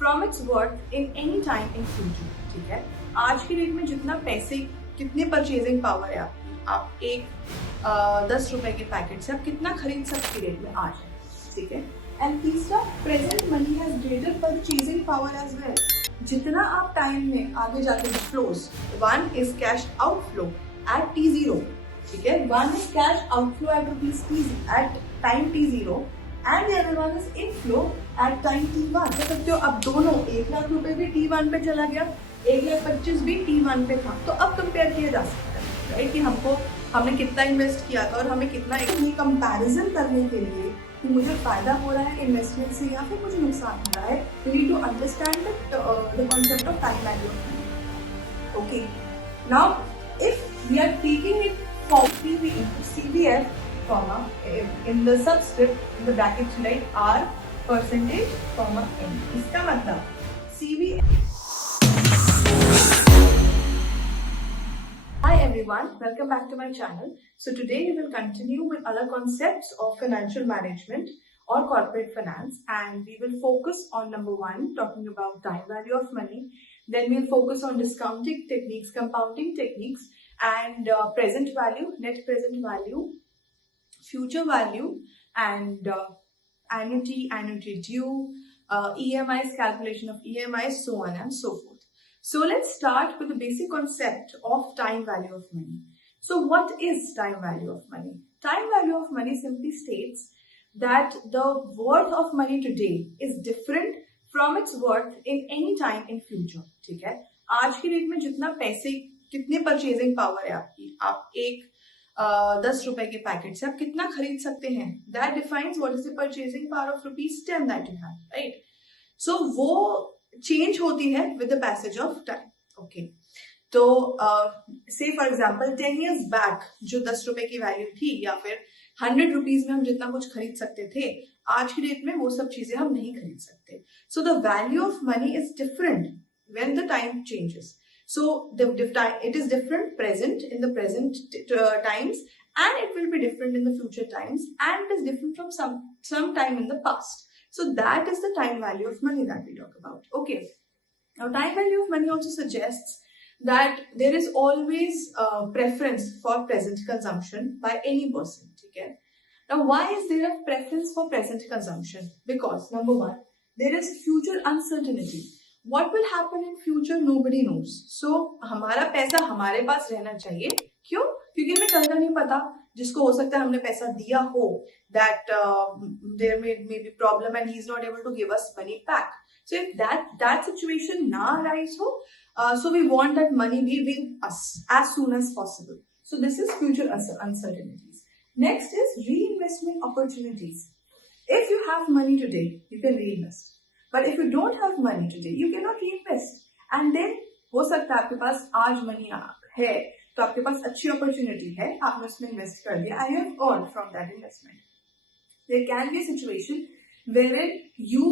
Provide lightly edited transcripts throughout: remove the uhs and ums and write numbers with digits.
From its worth in any time in future. ठीक है, आज की डेट में जितना पैसे, कितनी परचेजिंग पावर है आपकी, आप एक 10 रुपए के पैकेट से आप कितना खरीद सकते रेट में आज है। ठीक है, एंड तीसरा, present money has greater purchasing power as well. जितना आप टाइम में आगे जाके flows, one is cash outflow at T0। ठीक है, one is cash outflow at rupees at time T0 and the other one is inflow at time T1। कह सकते हो अब दोनों 1 लाख रुपए भी T1 पे चला गया, 1,25,000 भी T1 पे था, तो अब कंपेयर किया जा सकता है राइट, कि हमने कितना इन्वेस्ट किया था और हमें कितना। ये कंपैरिजन करने के लिए कि मुझे फायदा हो रहा है इन्वेस्टमेंट से या फिर मुझे नुकसान हो रहा है, you need to understand the concept of time value of money. Okay, now if we are taking it for PV into CBF, comma, in the subscript, in the brackets, write R percentage, comma, N. इसका मतलब CBF. Hi everyone, welcome back to my channel. So today we will continue with other concepts of financial management or corporate finance, and we will focus on number 1, talking about time value of money. Then we'll focus on discounting techniques, compounding techniques, and present value, net present value, future value, and annuity due, EMIs, calculation of EMIs, so on and so forth. So let's start with the basic concept of time value of money. So what is time value of money? Time value of money simply states that the worth of money today is different from its worth in any time in future. ठीक है, आज की date में जितना पैसे, कितनी purchasing power है आपकी, आप एक 10 रुपए के पैकेट से आप कितना खरीद सकते हैं, that defines what is the purchasing power of ₹10 that you have, right. So वो चेंज होती है with the passage of time. Okay, तो say for example 10 years back जो 10 रुपए की वैल्यू थी, या फिर 100 रुपीज में हम जितना कुछ खरीद सकते थे, आज की डेट में वो सब चीजें हम नहीं खरीद सकते। So the value of money is different when the time changes. So it is different present in the present times, and it will be different in the future times, and it is different from some time in the past. So that is the time value of money that we talk about. Okay, now time value of money also suggests that there is always preference for present consumption by any person. Okay, now why is there a preference for present consumption? Because number 1, there is future uncertainty. What will happen in future nobody knows. So हमारा पैसा हमारे पास रहना चाहिए। क्यों? क्योंकि हमें कल का नहीं पता। जिसको हो सकता है हमने पैसा दिया हो, that there may be problem and he is not able to give us money back. So if that situation ना arise हो, so we want that money be with us as soon as possible. So this is future uncertainties. Next is reinvestment opportunities. If you have money today, you can reinvest. But if you don't have money today, you cannot reinvest. And then हो सकता है आपके पास आज money है, तो आपके पास अच्छी opportunity है, आपने उसमें इन्वेस्ट कर दिया and you have earned from that investment. There can be a situation wherein you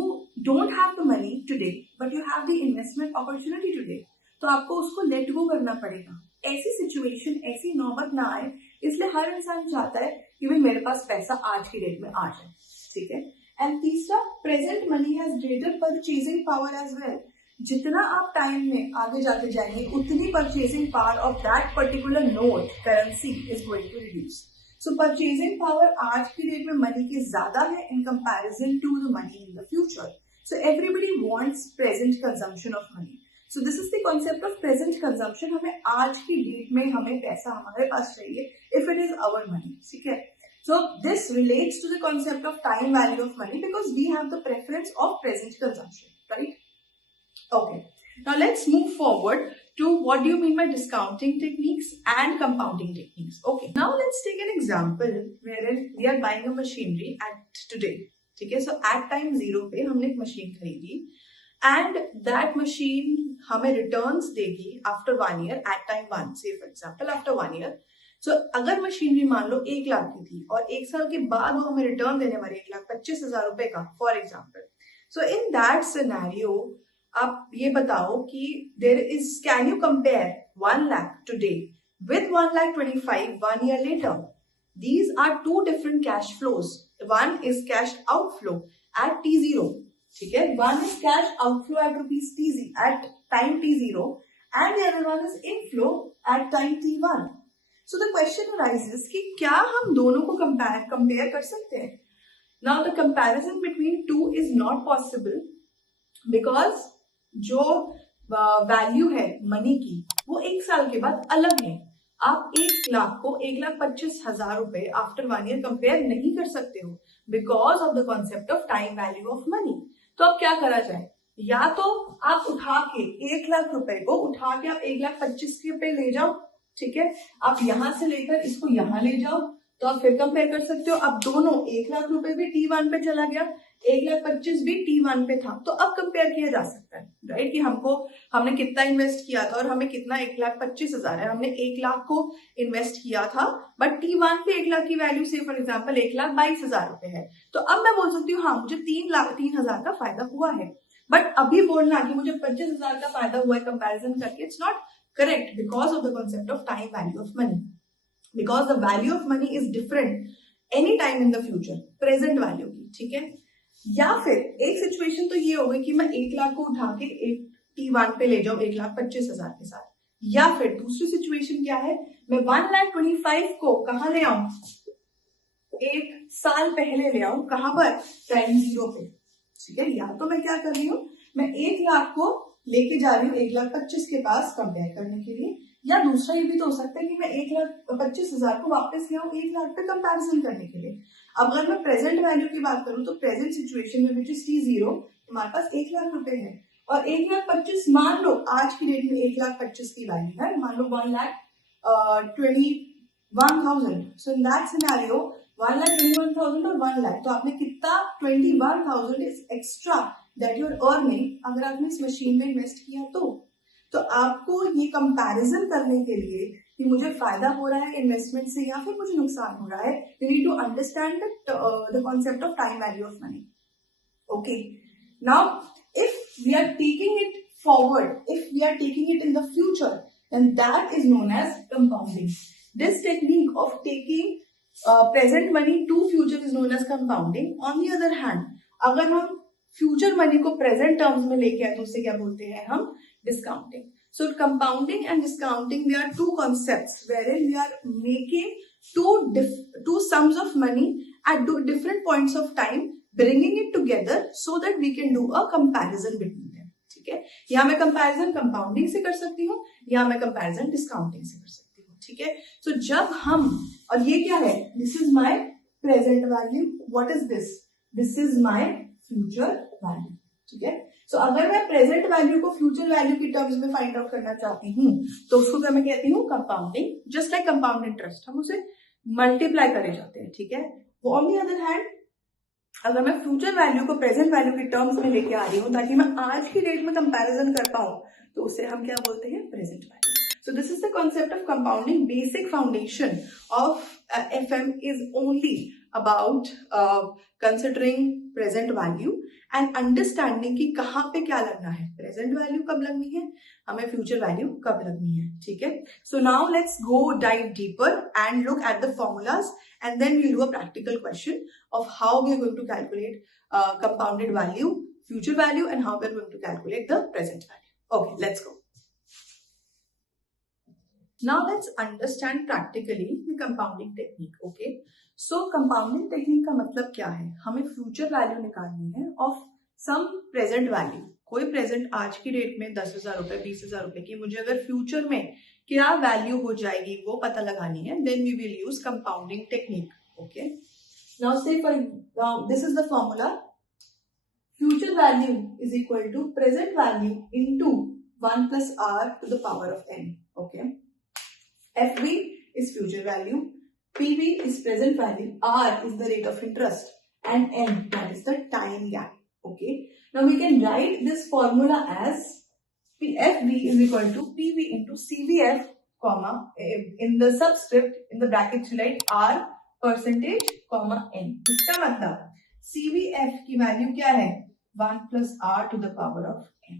don't have the money today, but you have the investment opportunity today. तो आपको उसको let go करना पड़ेगा। ऐसी सिचुएशन, ऐसी नौबत ना आए, इसलिए हर इंसान चाहता है कि भाई मेरे पास पैसा आज की डेट में आ जाए। ठीक है, एंड तीसरा, present money has greater purchasing power as well. जितना आप टाइम में आगे जाके जाएंगे, उतनी purchasing power of that particular note, currency is going to reduce. So purchasing power आज की डेट में मनी की ज्यादा है in comparison to the money in the future. So everybody wants present consumption of money. So this is the concept of present consumption. हमें आज की date में हमें पैसा हमारे पास चाहिए if it is our money. ठीक है, so this relates to the concept of time value of money because we have the preference of present consumption, right? Okay, now let's move forward to what do you mean by discounting techniques and compounding techniques. Okay, now let's take an example wherein we are buying a machinery at today. ठीक है, so at time 0 पे हमने एक machine खरीदी and that machine हमें returns देगी after 1 year at time 1, say for example after 1 year. So, अगर machinery मान लो 1 लाख की थी और 1 साल के बाद वो हमें रिटर्न देने वाले 1,25,000 रुपए का, for example. So in that scenario आप ये बताओ कि can you compare 1 lakh today with 1,25,000 1 year later? These are two different cash flows. One is cash outflow at T0. ठीक है. One is cash outflow at rupees T at time T0 and the other one is inflow at time T1. So the question arises कि क्या हम दोनों को compare कर सकते हैं? Now the comparison between two is not possible because जो value है मनी की वो एक साल के बाद अलग है. आप 1 लाख को 1,25,000 रुपए आफ्टर 1 ईयर कंपेयर नहीं कर सकते हो because of the concept of time value of money. तो अब क्या करा जाए? या तो आप उठा के 1 लाख रुपए को उठा के आप 1,25,000 पे ले जाओ, ठीक है. आप यहां से लेकर इसको यहां ले जाओ तो आप फिर कंपेयर कर सकते हो. अब दोनों 1 लाख रुपए भी T1 पे चला गया, 1,25,000 भी T1 पे था, तो अब कंपेयर किया जा सकता है, राइट, कि हमने कितना इन्वेस्ट किया था और हमें कितना 1,25,000 है. हमने 1 लाख को इन्वेस्ट किया था बट T1 पे 1 लाख की वैल्यू से फॉर एग्जाम्पल 1,22,000 रुपए है. तो अब मैं बोल सकती हूँ हाँ मुझे 3,000 का फायदा हुआ है. बट अभी बोलना कि मुझे 25,000 का फायदा हुआ है कंपेरिजन करके, it's not correct because of the concept of time value of money. Because the value of money is different any time in the future present value की, ठीक है. या फिर एक सिचुएशन तो ये हो गई कि मैं 1 लाख को उठा के एक T1 पे ले जाऊं 1,25,000 के साथ. या फिर दूसरी सिचुएशन क्या है, मैं 1,25,000 को कहां ले आऊं, 1 साल पहले ले आऊं, कहां पर, टाइम 0 पे, ठीक है. या तो मैं क्या कर रही हूं, मैं 1 लाख को लेके जा रही हूँ 1,25,000 के पास कंपेयर करने के लिए. या दूसरा ये भी तो हो सकता है कि मैं 1,25,000 को वापस ले आऊं 1 लाख पे कंपैरिजन करने के लिए. अब अगर मैं प्रेजेंट वैल्यू की बात करूं तो प्रेजेंट सिचुएशन में विच इज T0 हमारे पास 1 लाख रुपए है और 1,25,000 मान लो आज की डेट में 1,25,000 की वैल्यू है, मान लो 1,21,000. सो इन दैट सिनेरियो 1,21,000 और 1 लाख, तो आपने कितना 21,000 is extra that you are earning अगर आपने इस मशीन में इन्वेस्ट किया तो आपको ये कंपैरिजन करने के लिए कि मुझे फायदा हो रहा है इन्वेस्टमेंट से या फिर मुझे नुकसान हो रहा है, you need to understand the concept of time value of money. Okay, now if we are taking it forward, if we are taking it in the future, then that is known as compounding. This technique of taking present money to future is known as compounding. On the other hand, अगर हम future money को present terms में लेके आए तो उसे क्या बोलते हैं हम, discounting. So compounding and discounting they are two concepts wherein we are making two sums of money at different points of time, bringing it together so that we can do a comparison between them. ठीक है, या मैं comparison compounding से कर सकती हूँ या मैं कंपैरिजन डिस्काउंटिंग से कर सकती हूँ. ठीक है, सो जब हम, और ये क्या है, this is my present value, what is this, this is my future value. ठीक है, सो अगर मैं प्रेजेंट वैल्यू को फ्यूचर वैल्यू की टर्म्स में फाइंड आउट करना चाहती हूँ तो उसको क्या मैं कहती हूँ, compounding. Just like compound interest, हम उसे मल्टीप्लाई करे जाते हैं. ठीक है, ऑन द अदर हैंड अगर मैं फ्यूचर वैल्यू को प्रेजेंट वैल्यू की टर्म्स में लेके आ रही हूँ ताकि मैं आज की डेट में कंपैरिजन कर पाऊं तो उसे हम क्या बोलते हैं, present value. So this is the concept of compounding. Basic foundation of FM is only about considering present value and understanding कि कहाँ पे क्या लगना है, प्रेजेंट वैल्यू कब लगनी है, हमें फ्यूचर वैल्यू कब लगनी है. ठीक है, so now let's go dive deeper and look at the formulas and then we'll do a practical question of how we are going to calculate compounded value, future value, and how we are going to calculate the present value. Okay, let's go. Now let's understand practically the compounding technique. Okay, so compounding technique का मतलब क्या है, हमें future value निकालनी है of some present value. कोई present आज की डेट में 10,000 रुपए 20,000 रुपए की मुझे अगर फ्यूचर में क्या वैल्यू हो जाएगी वो पता लगानी है, then we will use compounding technique. Okay, now say for this is the formula, future value is equal to present value into 1 plus r to the power of n. Okay, FV is future value, PV is present value, R is the rate of interest, and N, that is the time gap. Okay, now we can write this formula as FV is equal to PV into CVF, comma, in the subscript, in the brackets you write R percentage, comma, N. इसका मतलब CVF की value क्या है, 1 plus R to the power of N.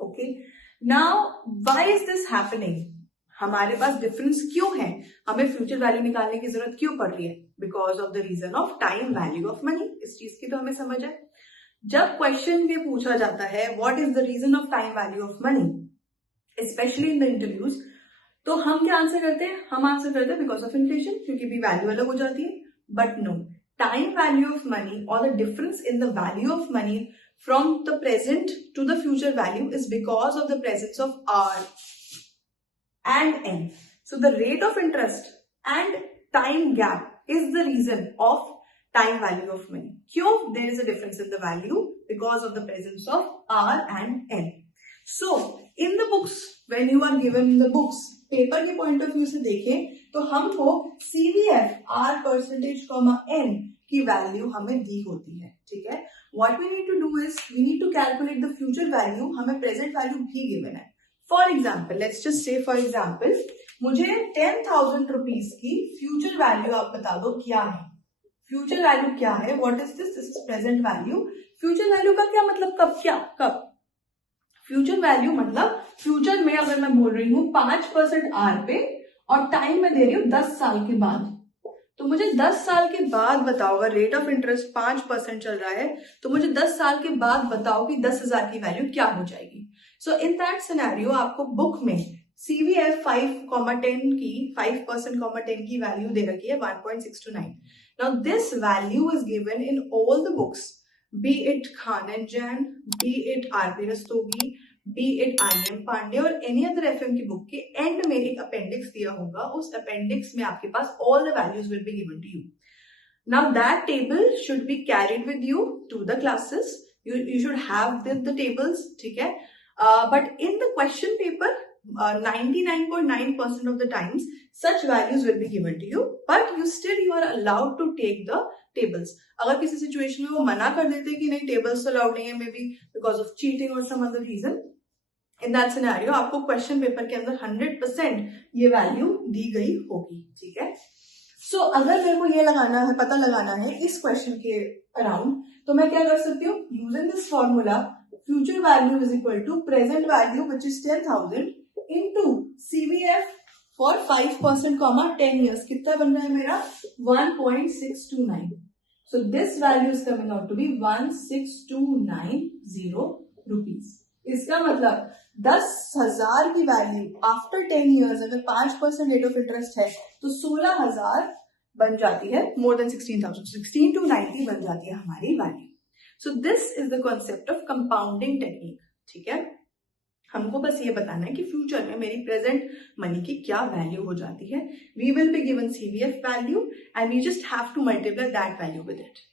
Okay, now why is this happening? हमारे पास difference क्यों है, हमें future value निकालने की जरूरत क्यों पड़ रही है, because of the reason of time value of money. इस चीज की तो हमें समझ है. जब क्वेश्चन में पूछा जाता है what is the reason of time value of money specially in the interviews, तो हम क्या आंसर करते हैं? हम आंसर करते हैं बिकॉज ऑफ इन्फ्लेशन, क्योंकि भी वैल्यू अलग हो जाती है. But no, time value of money और the difference in the value of money from the present to the future value is because of the presence of R and N. So the rate of interest and time gap is the reason of time value of money. Kyun? There is a difference in the value because of the presence of R and N. So in the books, when you are given the books, paper के point of view से देखें तो हमको CVF R percentage N की value हमें दी होती है. ठीक है, what we need to do is we need to calculate the future value. हमें present value भी given है. For example, let's just say for example, मुझे 10,000 rupees की future value आप बता दो क्या है. Future value क्या है? What is this? This is present value. Future value का क्या मतलब? कब? क्या कब? फ्यूचर वैल्यू मतलब फ्यूचर में अगर मैं बोल रही हूँ 5% आर पे और टाइम में दे रही हूँ 10 साल के बाद, तो मुझे 10 साल के बाद बताओ, अगर रेट ऑफ इंटरेस्ट 5% चल रहा है तो मुझे 10 साल के बाद बताओ कि 10,000 की वैल्यू क्या हो जाएगी. सो इन दैट सिनेरियो आपको बुक में CVF 5,10 की 5% 10 की वैल्यू दे रखी है 1.629. Now this value is given in all the books, be it Khan and Jan, be it RP Rastogi, be it IM Pandey और any other FM की बुक के and में एक अपेंडिक्स दिया होगा. उस अपेंडिक्स में आपके पास all the values will be given to you. Now that table should be carried with you to the classes. You should have the tables. ठीक है, but in the question paper 99.9% of the times such values will be given to you, but you are allowed to take the tables. अगर किसी situation में वो मना कर देते हैं कि नहीं टेबल्स तो अलाउड नहीं है, maybe because of cheating और some other reason, in that scenario आपको क्वेश्चन पेपर के अंदर 100% ये वैल्यू दी गई होगी. ठीक है, सो अगर मेरे को ये लगाना है, पता लगाना है इस क्वेश्चन के अराउंड, तो मैं क्या कर सकती हूँ? Using this formula, future value is equal to present value which is 10,000 into CVF for 5% 10 years. कितना बन रहा है मेरा? 1.629. So this value is coming out to be 16290 rupees. इसका मतलब 10,000 की वैल्यू आफ्टर 10 years अगर 5% रेट ऑफ इंटरेस्ट है तो 16,000 बन जाती है, मोर देन 16,000, 16,290 बन जाती है हमारी value. So this is the concept of compounding technique. ठीक है, हमको बस ये बताना है कि फ्यूचर में मेरी प्रेजेंट मनी की क्या वैल्यू हो जाती है. We will be given CVF value and we just have to multiply that value with it.